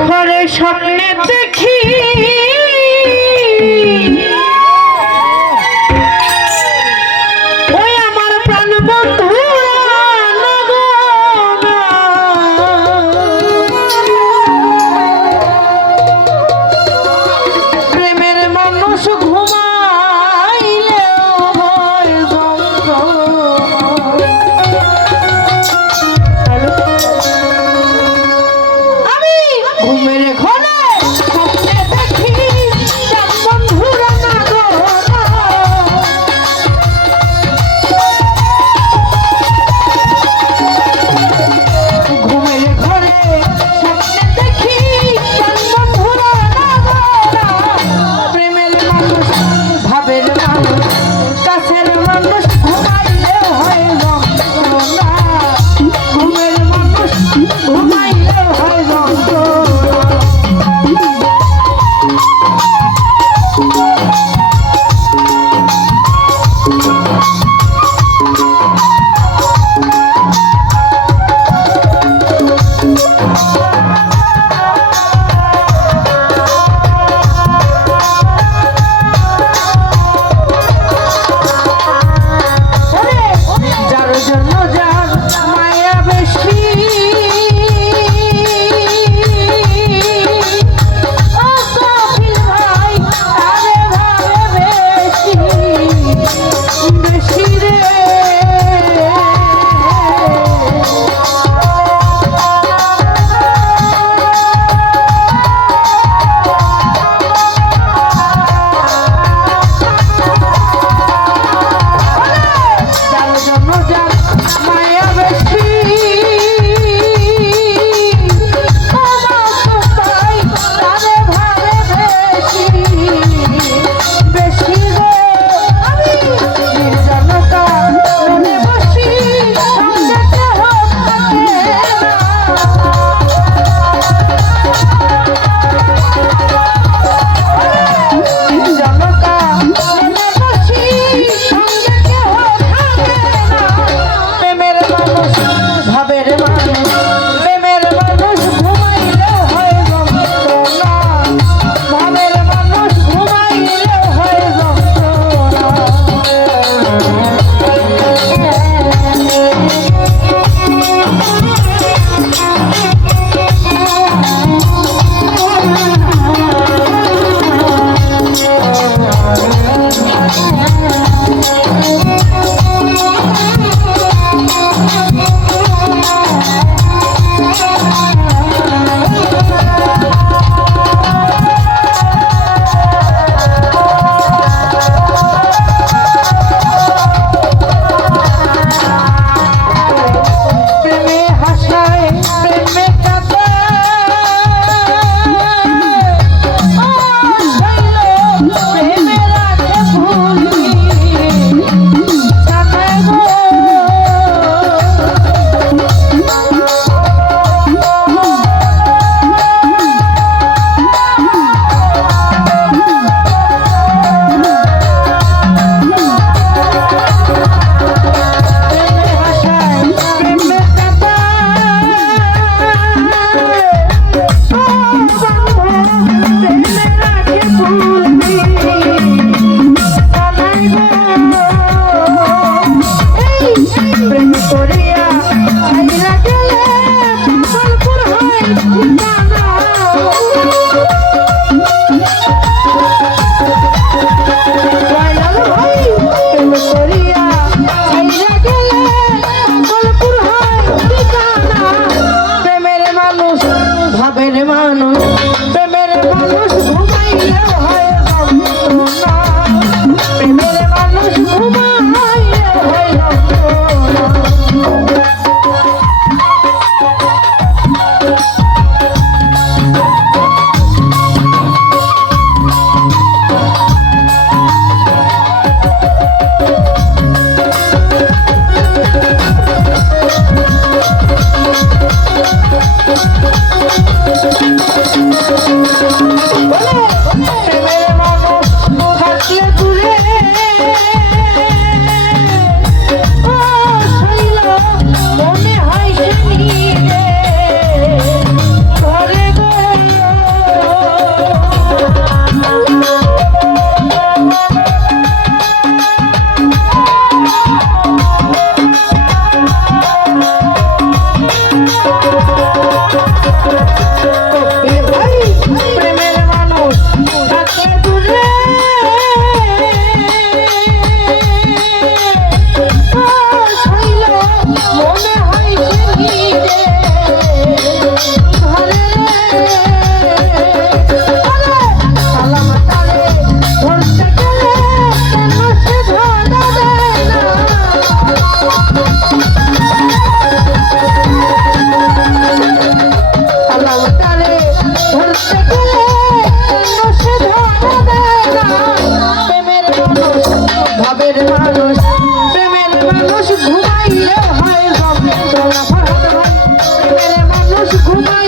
ঘরে স্বপ্নে দেখি ঘুমের ঘরে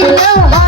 Não,